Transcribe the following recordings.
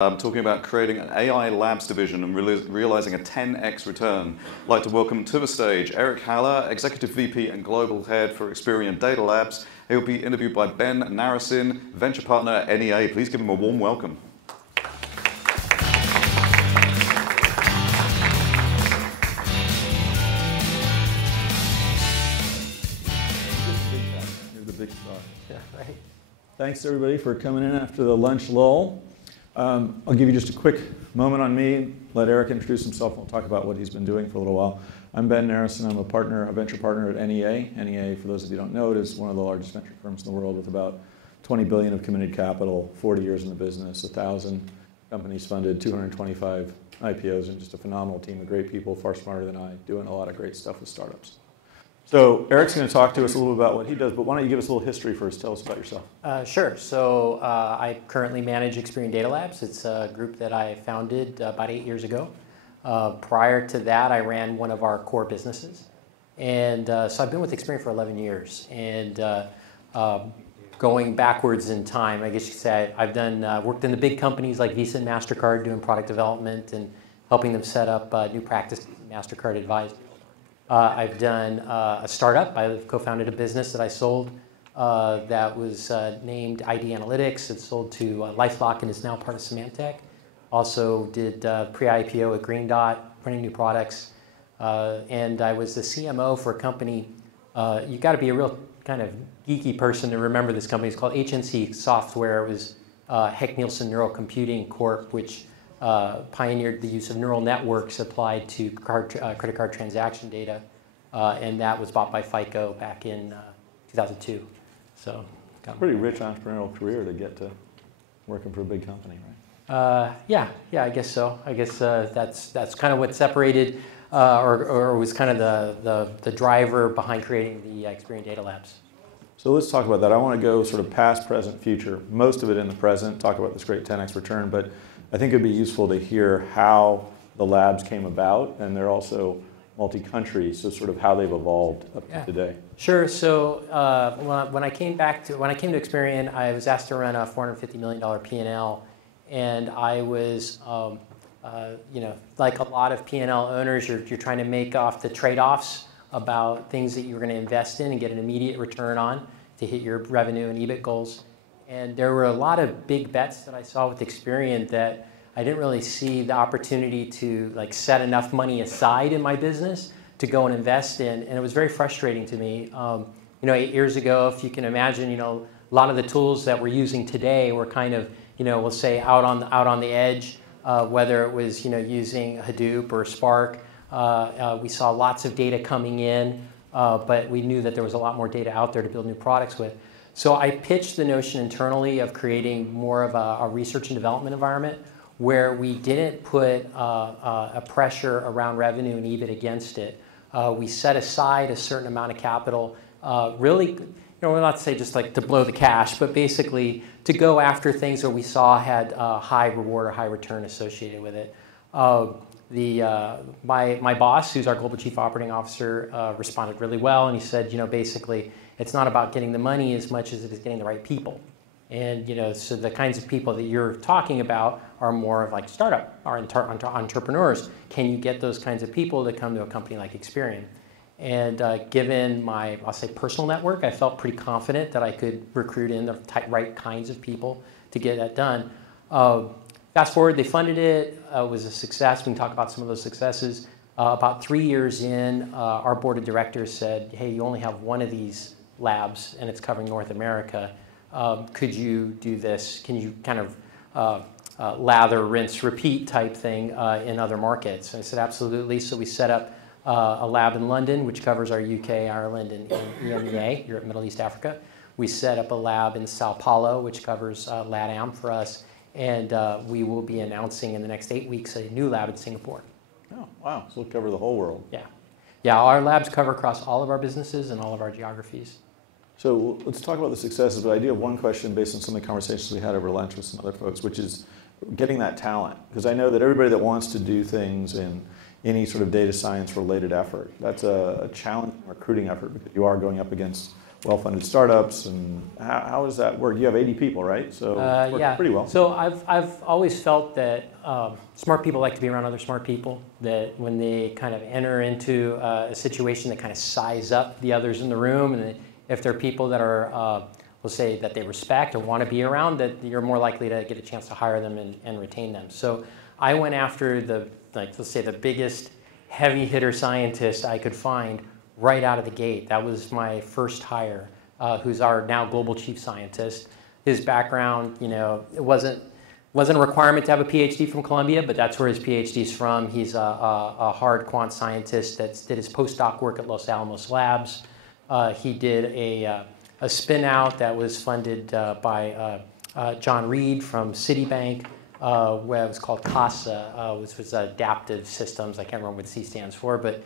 Talking about creating an AI labs division and realizing a 10x return. I'd like to welcome to the stage Eric Haller, Executive VP and Global Head for Experian Data Labs. He'll be interviewed by Ben Narasin, Venture Partner at NEA. Please give him a warm welcome. You're the big star. Yeah, right. Thanks everybody for coming in after the lunch lull. I'll give you just a quick moment on me, let Eric introduce himself, and we'll talk about what he's been doing for a little while. I'm Ben Narasin. I'm a venture partner at NEA. NEA, for those of you who don't know, it is one of the largest venture firms in the world with about 20 billion of committed capital, 40 years in the business, 1,000 companies funded, 225 IPOs, and just a phenomenal team of great people, far smarter than I, doing a lot of great stuff with startups. So Eric's going to talk to us a little bit about what he does, but why don't you give us a little history first? Tell us about yourself. Sure. So I currently manage Experian Data Labs. It's a group that I founded about 8 years ago. Prior to that, I ran one of our core businesses. And so I've been with Experian for 11 years. And going backwards in time, I guess you could say I've worked in the big companies like Visa and MasterCard doing product development and helping them set up new practices. MasterCard advised. I've done a startup. I co-founded a business that I sold that was named ID Analytics. It's sold to LifeLock and is now part of Symantec. Also did pre-IPO at Green Dot, printing new products. And I was the CMO for a company. You've got to be a real kind of geeky person to remember this company. It's called HNC Software. It was Heck Nielsen Neural Computing Corp., which pioneered the use of neural networks applied to credit card transaction data, and that was bought by FICO back in 2002. So, pretty rich entrepreneurial career to get to working for a big company, right? Yeah, I guess so. I guess that's kind of what separated, or was kind of the driver behind creating the Experian Data Labs. So let's talk about that. I want to go sort of past, present, future. Most of it in the present. Talk about this great 10x return, but I think it'd be useful to hear how the labs came about, and they're also multi-country, so sort of how they've evolved up to today. Sure. So when I came to Experian, I was asked to run a $450 million P&L, and I was, like a lot of P&L owners, you're trying to make off the trade-offs about things that you're going to invest in and get an immediate return on to hit your revenue and EBIT goals. And there were a lot of big bets that I saw with Experian that I didn't really see the opportunity to set enough money aside in my business to go and invest in, and it was very frustrating to me. 8 years ago, if you can imagine, a lot of the tools that we're using today were kind of, we'll say out on the edge, whether it was using Hadoop or Spark. We saw lots of data coming in, but we knew that there was a lot more data out there to build new products with. So I pitched the notion internally of creating more of a research and development environment where we didn't put a pressure around revenue and EBIT against it. We set aside a certain amount of capital, really, we're not to say just to blow the cash, but basically to go after things where we saw had high reward or high return associated with it. My boss, who's our Global Chief Operating Officer, responded really well, and he said, basically, it's not about getting the money as much as it is getting the right people. And so the kinds of people that you're talking about are more of startup or entrepreneurs. Can you get those kinds of people to come to a company like Experian? And given my, I'll say, personal network, I felt pretty confident that I could recruit in the right kinds of people to get that done. Fast forward, they funded it. It was a success. We can talk about some of those successes. About 3 years in, our board of directors said, hey, you only have one of these labs, and it's covering North America. Could you do this? Can you kind of lather, rinse, repeat type thing in other markets? And I said, absolutely. So we set up a lab in London, which covers our UK, Ireland, and EMEA, Europe, Middle East, Africa. We set up a lab in Sao Paulo, which covers LATAM for us. And we will be announcing in the next 8 weeks a new lab in Singapore. Oh, wow. So we'll cover the whole world. Yeah, our labs cover across all of our businesses and all of our geographies. So let's talk about the successes, but I do have one question based on some of the conversations we had over lunch with some other folks, which is getting that talent. Because I know that everybody that wants to do things in any sort of data science related effort, that's a challenging recruiting effort because you are going up against well-funded startups, and how does that work? You have 80 people, right? So it's working pretty well. So I've always felt that smart people like to be around other smart people, that when they kind of enter into a situation, they kind of size up the others in the room, and if they're people that are, we'll say, that they respect or want to be around, that you're more likely to get a chance to hire them and retain them. So I went after let's say the biggest heavy hitter scientist I could find right out of the gate. That was my first hire, who's our now global chief scientist. His background, it wasn't a requirement to have a PhD from Columbia, but that's where his PhD's from. He's a hard quant scientist that did his postdoc work at Los Alamos Labs. He did a spin out that was funded by John Reed from Citibank, where it was called CASA, which was Adaptive Systems. I can't remember what C stands for, but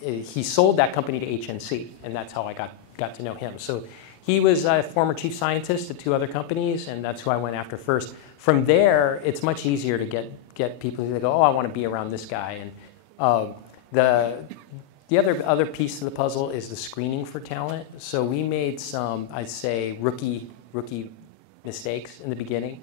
he sold that company to HNC, and that's how I got to know him. So he was a former chief scientist at 2 other companies, and that's who I went after first. From there, it's much easier to get people who go, oh, I want to be around this guy. And the other piece of the puzzle is the screening for talent. So we made some, I'd say, rookie mistakes in the beginning.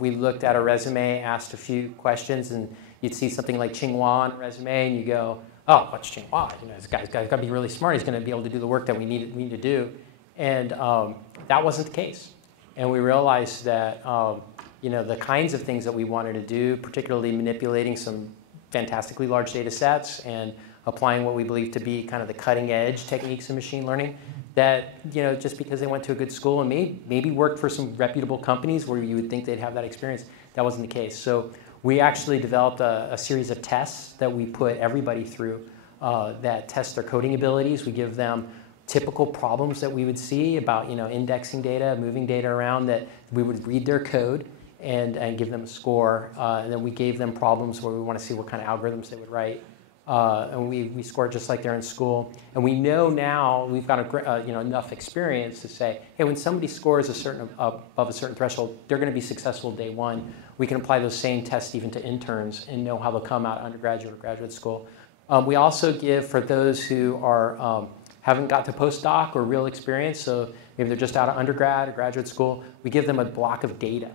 We looked at a resume, asked a few questions, and you'd see something like Tsinghua on a resume, and you go, oh, what's Tsinghua? This guy's got to be really smart. He's going to be able to do the work that we need to do. And that wasn't the case. And we realized that the kinds of things that we wanted to do, particularly manipulating some fantastically large data sets and applying what we believe to be kind of the cutting edge techniques in machine learning, that just because they went to a good school and maybe worked for some reputable companies where you would think they'd have that experience, that wasn't the case. So we actually developed a series of tests that we put everybody through that test their coding abilities. We give them typical problems that we would see about indexing data, moving data around, that we would read their code and give them a score. And then we gave them problems where we want to see what kind of algorithms they would write. And we scored just like they're in school. And we know now, we've got enough experience to say, hey, when somebody scores above a certain threshold, they're going to be successful day one. We can apply those same tests even to interns and know how they'll come out of undergraduate or graduate school. We also give, for those who are haven't got to postdoc or real experience, so maybe they're just out of undergrad or graduate school, we give them a block of data.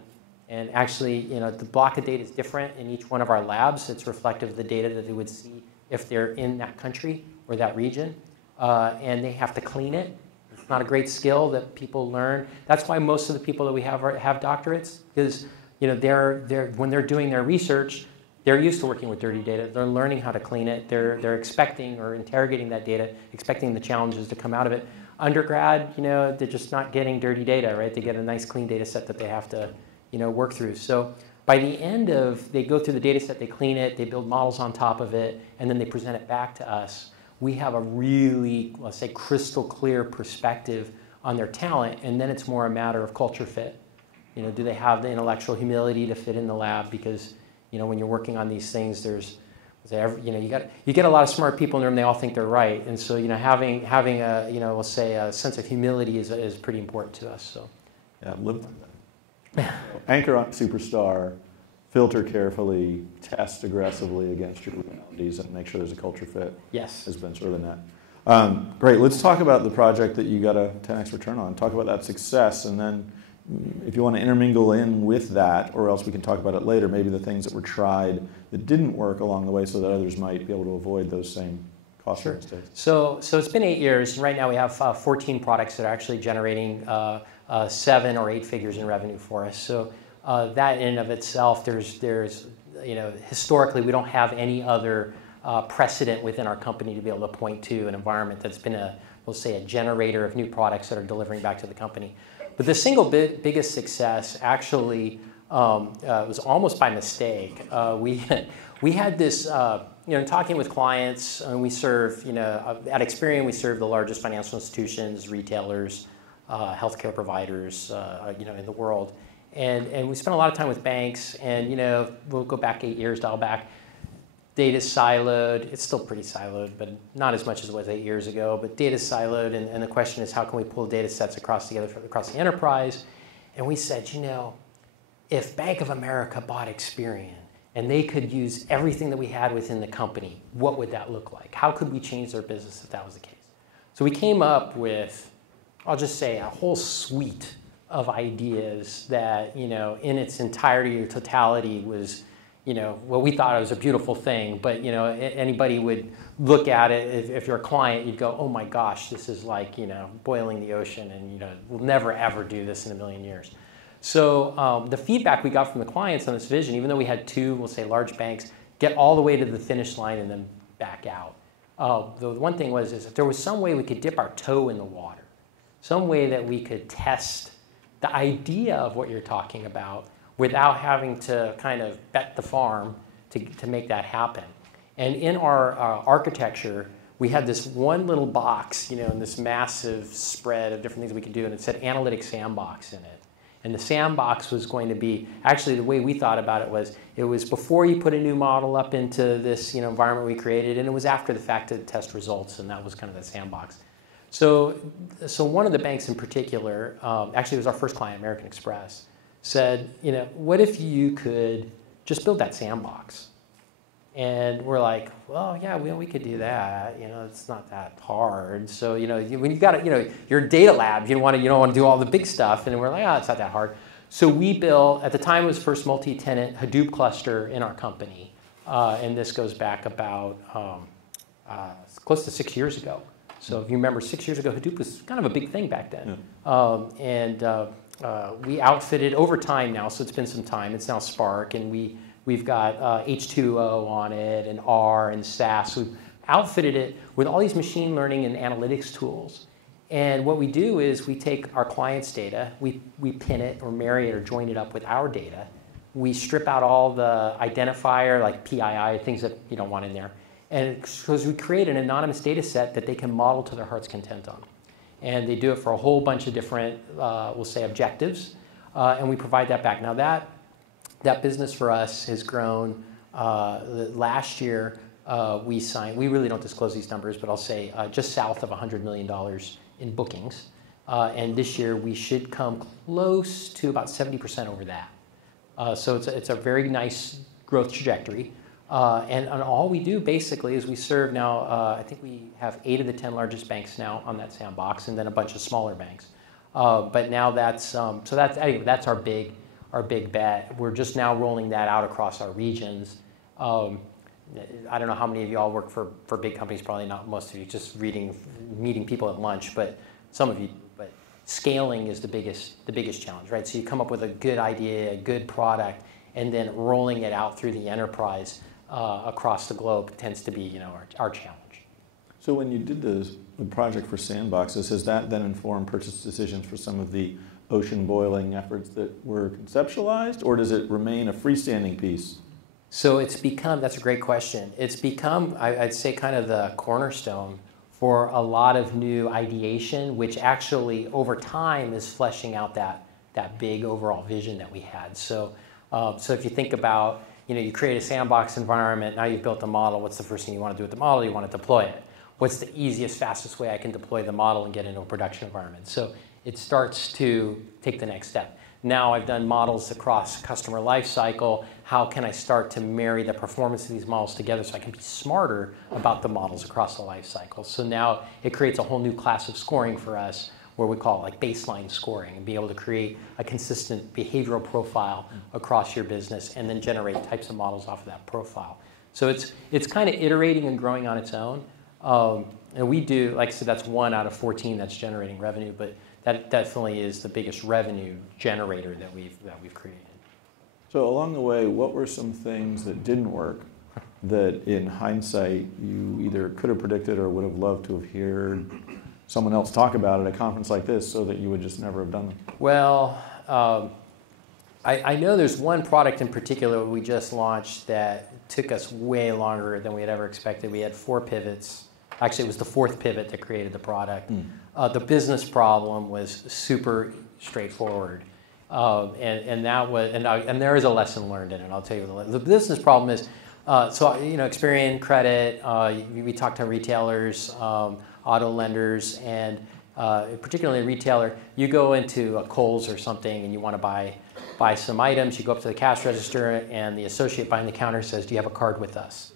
And actually, the block of data is different in each one of our labs. It's reflective of the data that they would see if they're in that country or that region. And they have to clean it. It's not a great skill that people learn. That's why most of the people that we have doctorates, because when they're doing their research, they're used to working with dirty data. They're learning how to clean it. They're expecting or interrogating that data, expecting the challenges to come out of it. Undergrad, they're just not getting dirty data, right? They get a nice clean data set that they have to work through. So by the end they go through the data set, they clean it, they build models on top of it, and then they present it back to us. We have a really, let's say, crystal clear perspective on their talent, and then it's more a matter of culture fit. Do they have the intellectual humility to fit in the lab? Because when you're working on these things, you get a lot of smart people in the room. They all think they're right, and so having a we'll say a sense of humility is pretty important to us. So yeah, live that. Anchor on superstar, filter carefully, test aggressively against your realities, and make sure there's a culture fit. Yes, has been sort of the net. Great. Let's talk about the project that you got a 10x return on. Talk about that success, and then if you want to intermingle in with that, or else we can talk about it later, maybe the things that were tried that didn't work along the way so that others might be able to avoid those same costly mistakes. So it's been 8 years. Right now we have 14 products that are actually generating 7 or 8 figures in revenue for us. So that in and of itself, there's historically we don't have any other precedent within our company to be able to point to an environment that's been we'll say a generator of new products that are delivering back to the company. But the single biggest success actually was almost by mistake. We had this, talking with clients, and we serve, at Experian we serve the largest financial institutions, retailers, healthcare providers, in the world. And we spent a lot of time with banks, and we'll go back 8 years, dial back. Data's siloed. It's still pretty siloed, but not as much as it was 8 years ago. But data's siloed, and the question is, how can we pull data sets across the enterprise? And we said, if Bank of America bought Experian, and they could use everything that we had within the company, what would that look like? How could we change their business if that was the case? So we came up with, I'll just say, a whole suite of ideas that, in its entirety or totality was, well, we thought it was a beautiful thing, but, anybody would look at it, if you're a client, you'd go, oh my gosh, this is like, boiling the ocean, and, we'll never ever do this in a million years. So the feedback we got from the clients on this vision, even though we had two, we'll say, large banks, get all the way to the finish line and then back out. The one thing is if there was some way we could dip our toe in the water, some way that we could test the idea of what you're talking about without having to kind of bet the farm to make that happen. And in our architecture, we had this one little box, in this massive spread of different things we could do, and it said Analytic Sandbox in it. And the sandbox was going to be, actually the way we thought about it was before you put a new model up into this environment we created, and it was after the fact to test results, and that was kind of the sandbox. So one of the banks in particular, actually it was our first client, American Express, said, what if you could just build that sandbox? And we're like, well, yeah, we could do that. It's not that hard. So when you've got your data lab, you don't want to do all the big stuff. And we're like, it's not that hard. So we built, at the time, it was the first multi-tenant Hadoop cluster in our company, and this goes back about close to 6 years ago. So if you remember, 6 years ago, Hadoop was kind of a big thing back then. Yeah. We outfitted over time now, so it's been some time. It's now Spark, and we've got H2O on it, and R, and SAS. We've outfitted it with all these machine learning and analytics tools. And what we do is we take our client's data, we pin it or marry it or join it up with our data. We strip out all the identifier, like PII, things that you don't want in there. And because we create an anonymous data set that they can model to their heart's content on. And they do it for a whole bunch of different, we'll say, objectives. And we provide that back. Now that business for us has grown. Last year, we signed, we really don't disclose these numbers, but I'll say just south of $100 million in bookings. And this year, we should come close to about 70% over that. So it's a very nice growth trajectory. And all we do basically is we serve now, I think we have 8 of the 10 largest banks now on that sandbox, and then a bunch of smaller banks. But now that's anyway, that's our big bet. We're just now rolling that out across our regions. I don't know how many of you all work for big companies, probably not most of you, just meeting people at lunch, but some of you. But scaling is the biggest challenge, right? So you come up with a good idea, a good product, and then rolling it out through the enterprise across the globe tends to be, our challenge. So when you did the project for sandboxes, has that then informed purchase decisions for some of the ocean boiling efforts that were conceptualized, or does it remain a freestanding piece? So it's become, that's a great question. It's become, I'd say, kind of the cornerstone for a lot of new ideation, which actually over time is fleshing out that big overall vision that we had. So if you think about, you create a sandbox environment, now you've built a model, what's the first thing you want to do with the model? You want to deploy it. What's the easiest, fastest way I can deploy the model and get into a production environment? So it starts to take the next step. Now I've done models across customer life cycle. How can I start to marry the performance of these models together so I can be smarter about the models across the life cycle? So now it creates a whole new class of scoring for us, where we call it like baseline scoring, and be able to create a consistent behavioral profile across your business and then generate types of models off of that profile. So it's kind of iterating and growing on its own. And we do, like I said, that's 1 out of 14 that's generating revenue, but that definitely is the biggest revenue generator that we've created. So along the way, what were some things that didn't work that in hindsight you either could have predicted or would have loved to have heard someone else talk about at a conference like this so that you would just never have done them? Well, I know there's one product in particular we just launched that took us way longer than we had ever expected. We had 4 pivots. Actually, it was the 4th pivot that created the product. The business problem was super straightforward. And there is a lesson learned in it, I'll tell you. The business problem is, Experian credit, we talk to retailers, auto lenders, and particularly a retailer, you go into a Kohl's or something and you want to buy some items, you go up to the cash register and the associate behind the counter says, do you have a card with us?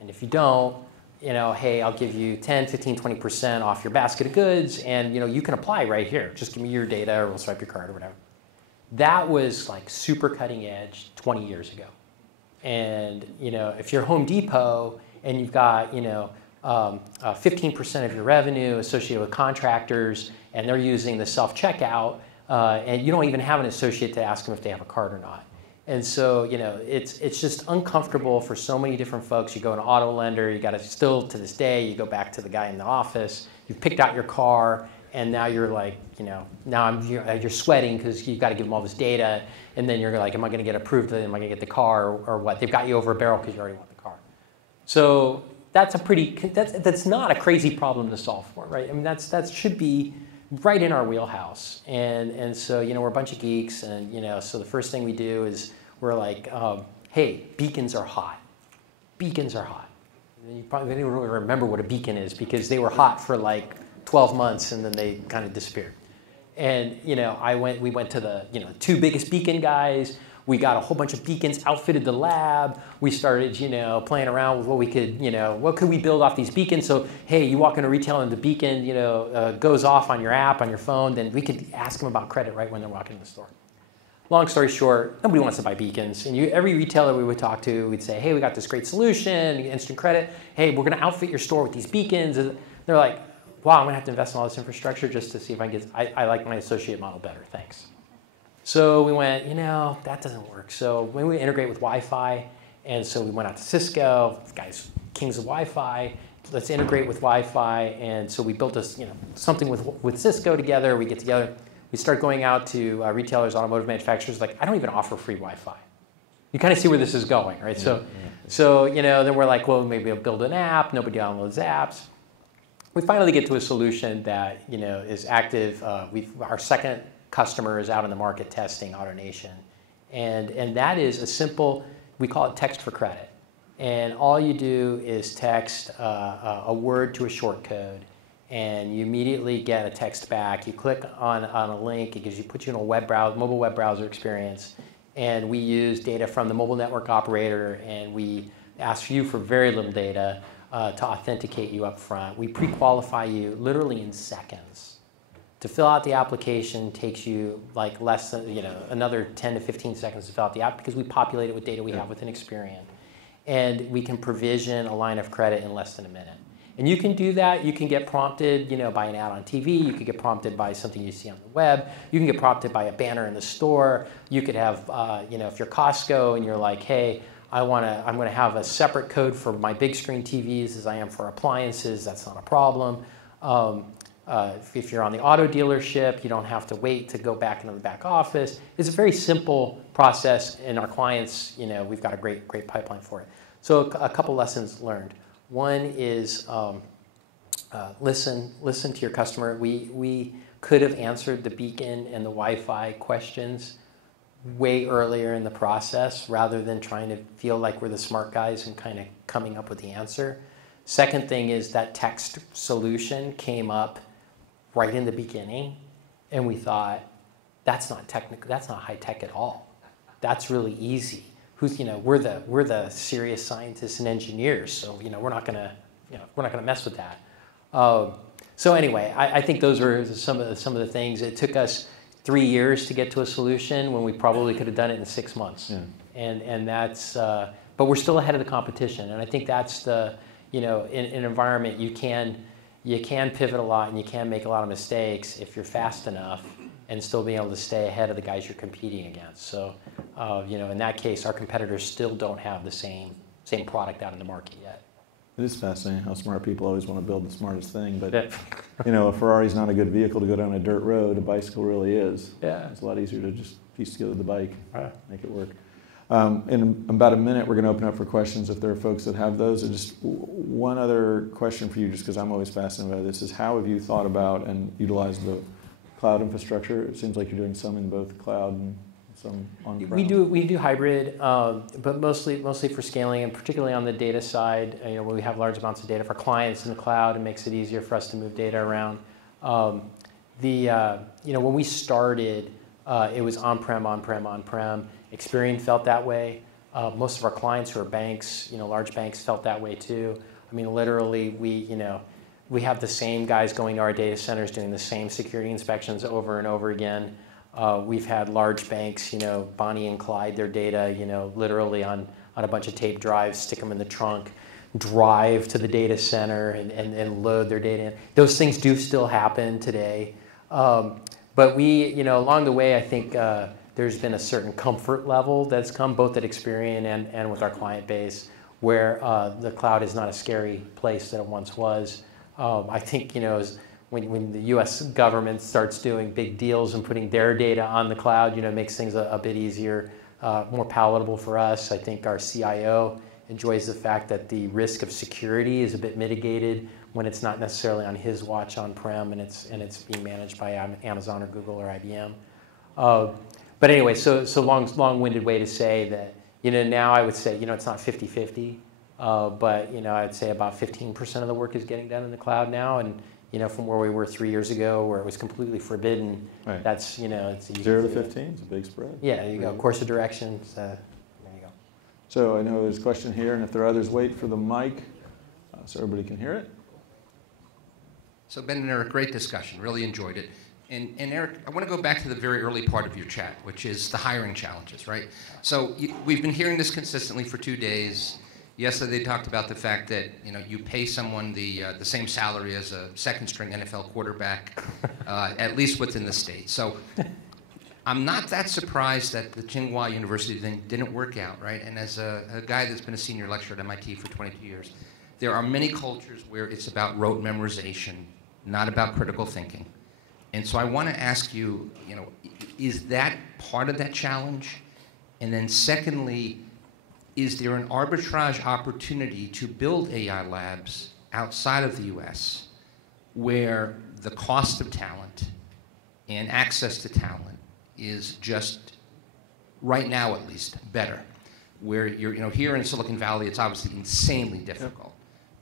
And if you don't, hey, I'll give you 10, 15, 20% off your basket of goods, and you can apply right here. Just give me your data, or we'll swipe your card or whatever. That was like super cutting edge 20 years ago. And if you're Home Depot and you've got 15% of your revenue associated with contractors, and they're using the self-checkout, and you don't even have an associate to ask them if they have a card or not. And so, it's just uncomfortable for so many different folks. You go to an auto lender, you got to still, to this day, you go back to the guy in the office, you've picked out your car, and now you're like, now you're sweating because you've got to give them all this data, and then you're like, am I going to get approved? Am I going to get the car, or what? They've got you over a barrel because you already want the car. So that's not a crazy problem to solve for, right? I mean, that should be right in our wheelhouse. And so, we're a bunch of geeks, and so the first thing we do is we're like, hey, beacons are hot. Beacons are hot. And you probably don't really remember what a beacon is because they were hot for like 12 months and then they kind of disappeared. And we went to the two biggest beacon guys. We got a whole bunch of beacons, outfitted the lab. We started, playing around with what we could, what could we build off these beacons? So, hey, you walk into retail and the beacon, goes off on your app, on your phone, then we could ask them about credit right when they're walking in the store. Long story short, nobody wants to buy beacons. And every retailer we would talk to, we'd say, hey, we got this great solution, instant credit. Hey, we're going to outfit your store with these beacons. And they're like, wow, I'm going to have to invest in all this infrastructure just to see if I can get, I like my associate model better, thanks. So we went, that doesn't work. So when we integrate with Wi-Fi, and so we went out to Cisco, guys, kings of Wi-Fi, let's integrate with Wi-Fi. And so we built this, something with Cisco together. We get together, we start going out to retailers, automotive manufacturers, like, I don't even offer free Wi-Fi. You kind of see where this is going, right? Yeah, so then we're like, well, maybe we'll build an app. Nobody downloads apps. We finally get to a solution that, is active. Our second customer is out in the market testing AutoNation. And that is a simple, we call it text for credit. And all you do is text a word to a short code, and you immediately get a text back. You click on a link, puts you in a mobile web browser experience, and we use data from the mobile network operator, and we ask you for very little data to authenticate you up front. We pre-qualify you literally in seconds. To fill out the application takes you like less than, another 10 to 15 seconds to fill out the app because we populate it with data we have within Experian. And we can provision a line of credit in less than a minute. And you can do that. You can get prompted, by an ad on TV. You could get prompted by something you see on the web. You can get prompted by a banner in the store. You could have, if you're Costco and you're like, hey, I'm going to have a separate code for my big screen TVs as I am for appliances. That's not a problem. If you're on the auto dealership, you don't have to wait to go back into the back office. It's a very simple process, and our clients, we've got a great pipeline for it. So a couple lessons learned. One is listen to your customer. We could have answered the beacon and the Wi-Fi questions way earlier in the process rather than trying to feel like we're the smart guys and kind of coming up with the answer. Second thing is that text solution came up right in the beginning, and we thought, that's not technical, that's not high tech at all. That's really easy. We're the serious scientists and engineers, so we're not gonna mess with that. So anyway, I think those were some of the things. It took us 3 years to get to a solution when we probably could have done it in 6 months. Yeah. And that's, but we're still ahead of the competition, and I think that's the, in an environment you can pivot a lot and you can make a lot of mistakes if you're fast enough and still being able to stay ahead of the guys you're competing against. So, in that case, our competitors still don't have the same product out in the market yet. It is fascinating how smart people always want to build the smartest thing, but a Ferrari's not a good vehicle to go down a dirt road. A bicycle really is. Yeah. It's a lot easier to just piece together the bike, make it work. In about a minute, we're going to open up for questions if there are folks that have those. And just one other question for you, just because I'm always fascinated by this, is how have you thought about and utilized the cloud infrastructure? It seems like you're doing some in both cloud and some on-prem. We do hybrid, but mostly for scaling, and particularly on the data side. When we have large amounts of data for clients in the cloud, it makes it easier for us to move data around. When we started, it was on-prem. Experian felt that way. Most of our clients who are banks, large banks, felt that way too. I mean, literally, we have the same guys going to our data centers doing the same security inspections over and over again. We've had large banks, Bonnie and Clyde their data, literally on a bunch of tape drives, stick them in the trunk, drive to the data center and load their data in. Those things do still happen today. But we, along the way, I think there's been a certain comfort level that's come both at Experian and with our client base where the cloud is not a scary place that it once was. I think, when the U.S. government starts doing big deals and putting their data on the cloud, it makes things a bit easier, more palatable for us. I think our CIO enjoys the fact that the risk of security is a bit mitigated when it's not necessarily on his watch on-prem and it's being managed by Amazon or Google or IBM. But anyway, so long-winded way to say that, now I would say, it's not 50-50, but, I'd say about 15% of the work is getting done in the cloud now. And, from where we were 3 years ago, where it was completely forbidden, right. That's, it's easy. 0 to 15 is a big spread. Yeah, there you go. Course of directions. There you go. So I know there's a question here, and if there are others, wait for the mic so everybody can hear it. So Ben and Eric, great discussion. Really enjoyed it. And Eric, I want to go back to the very early part of your chat, which is the hiring challenges, right? So we've been hearing this consistently for 2 days. Yesterday they talked about the fact that you pay someone the same salary as a second-string NFL quarterback, at least within the state. So I'm not that surprised that the Tsinghua University thing didn't work out, right? And as a guy that's been a senior lecturer at MIT for 22 years, there are many cultures where it's about rote memorization, not about critical thinking. And so I want to ask you, is that part of that challenge? And then secondly, is there an arbitrage opportunity to build AI labs outside of the US where the cost of talent and access to talent is just, right now at least, better? Where you're, here in Silicon Valley, it's obviously insanely difficult.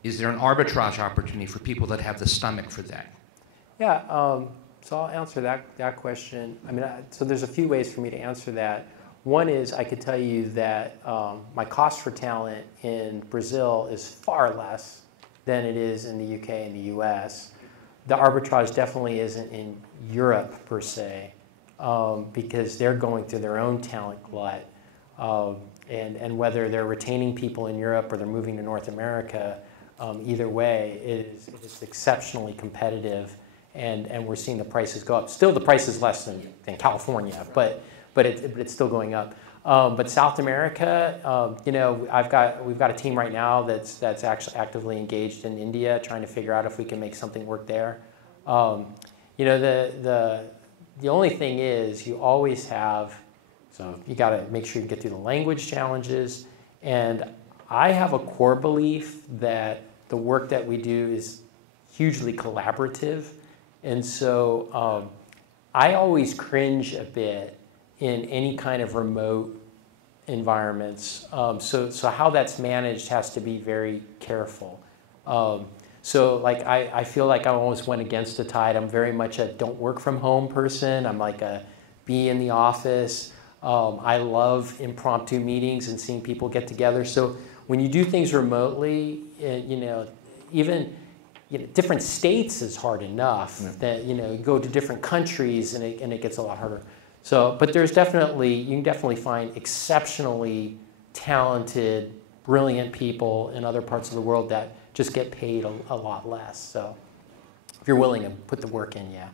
Is there an arbitrage opportunity for people that have the stomach for that? Yeah, so I'll answer that question. I mean, so there's a few ways for me to answer that. One is I could tell you that my cost for talent in Brazil is far less than it is in the UK and the US. The arbitrage definitely isn't in Europe per se, because they're going through their own talent glut. And whether they're retaining people in Europe or they're moving to North America, either way, it is exceptionally competitive, and we're seeing the prices go up. Still, the price is less than California, but it's still going up. But South America, we've got a team right now that's actually actively engaged in India, trying to figure out if we can make something work there. The only thing is you always have, so you got to make sure you get through the language challenges. And I have a core belief that the work that we do is hugely collaborative. And so I always cringe a bit in any kind of remote environments. So how that's managed has to be very careful. So like I feel like I almost went against the tide. I'm very much a don't work from home person. I'm like a be in the office. I love impromptu meetings and seeing people get together. So when you do things remotely, even different states is hard enough. Yeah. That you go to different countries and it gets a lot harder. So, but you can definitely find exceptionally talented, brilliant people in other parts of the world that just get paid a lot less. So if you're willing to put the work in, yeah.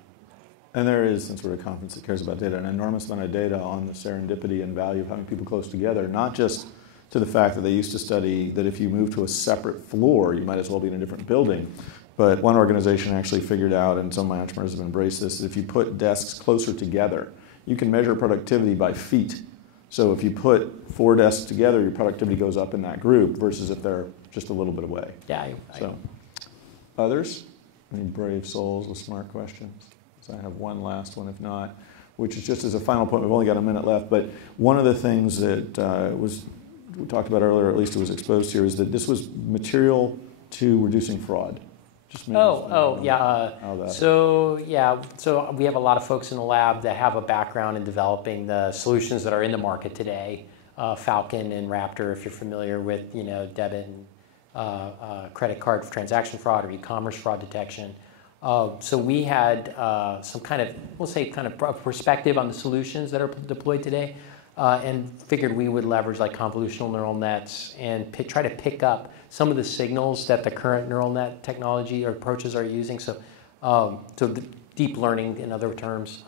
And there is, since we're a conference that cares about data, an enormous amount of data on the serendipity and value of having people close together, not just to the fact that they used to study that if you move to a separate floor, you might as well be in a different building. But one organization actually figured out, and some of my entrepreneurs have embraced this, if you put desks closer together, you can measure productivity by feet. So if you put 4 desks together, your productivity goes up in that group versus if they're just a little bit away. Yeah. So, others? Any brave souls with smart questions? So I have one last one, if not, which is just as a final point. We've only got a minute left, but one of the things that we talked about earlier, or at least it was exposed here, is that this was material to reducing fraud. Yeah. So we have a lot of folks in the lab that have a background in developing the solutions that are in the market today. Falcon and Raptor, if you're familiar with, debit and credit card transaction fraud or e-commerce fraud detection. So we had some kind of, we'll say, kind of perspective on the solutions that are deployed today, and figured we would leverage like convolutional neural nets and try to pick up some of the signals that the current neural net technology or approaches are using. So, the deep learning, in other terms.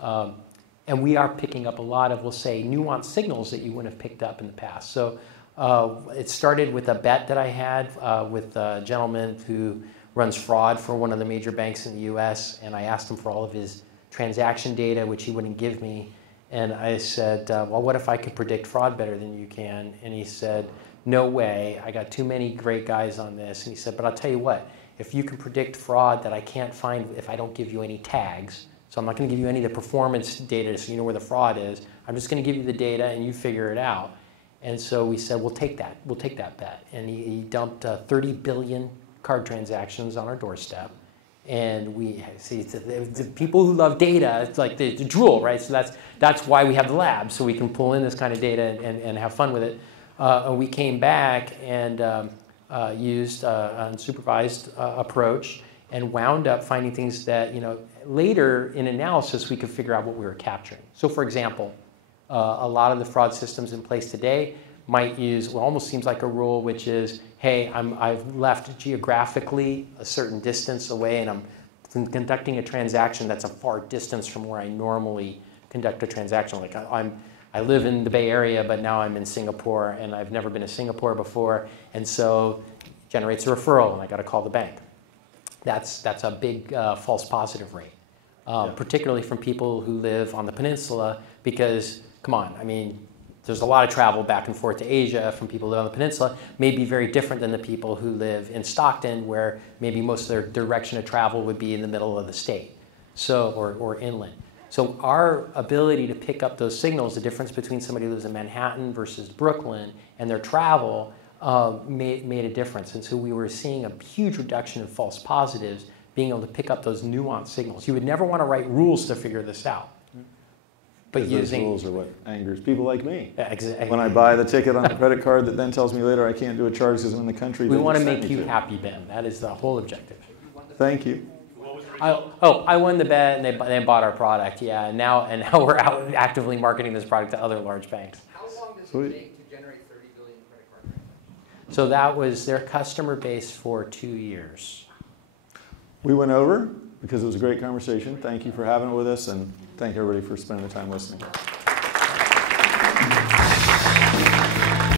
And we are picking up a lot of, we'll say, nuanced signals that you wouldn't have picked up in the past. So it started with a bet that I had with a gentleman who runs fraud for one of the major banks in the US, and I asked him for all of his transaction data, which he wouldn't give me. And I said, well, what if I could predict fraud better than you can? And he said, no way, I got too many great guys on this. And he said, but I'll tell you what, if you can predict fraud that I can't find if I don't give you any tags, so I'm not going to give you any of the performance data so you know where the fraud is, I'm just going to give you the data and you figure it out. And so we said, we'll take that bet. And he dumped 30 billion card transactions on our doorstep. And we see the people who love data, it's like the drool, right? So that's why we have the lab, so we can pull in this kind of data and have fun with it. And we came back and used an unsupervised approach and wound up finding things that, later in analysis we could figure out what we were capturing. So for example, a lot of the fraud systems in place today might use what almost seems like a rule, which is, hey, I've left geographically a certain distance away and I'm conducting a transaction that's a far distance from where I normally conduct a transaction. Like I live in the Bay Area, but now I'm in Singapore and I've never been to Singapore before, and so it generates a referral and I got to call the bank. That's a big false positive rate, particularly from people who live on the peninsula, because, come on, I mean, there's a lot of travel back and forth to Asia from people who live on the peninsula, may be very different than the people who live in Stockton, where maybe most of their direction of travel would be in the middle of the state, so, or inland. So our ability to pick up those signals, the difference between somebody who lives in Manhattan versus Brooklyn and their travel, made a difference. And so we were seeing a huge reduction in false positives, being able to pick up those nuanced signals. You would never want to write rules to figure this out. But those rules are what angers people like me. Exactly. When I buy the ticket on the credit card that then tells me later I can't do a charge because I'm in the country. We want to make you happy, Ben. That is the whole objective. Thank you. I won the bet, and they bought our product. Yeah, and now we're out actively marketing this product to other large banks. How long does it take to generate 30 billion credit card transactions? So that was their customer base for 2 years. We went over because it was a great conversation. Thank you for having it with us, and thank everybody for spending the time listening.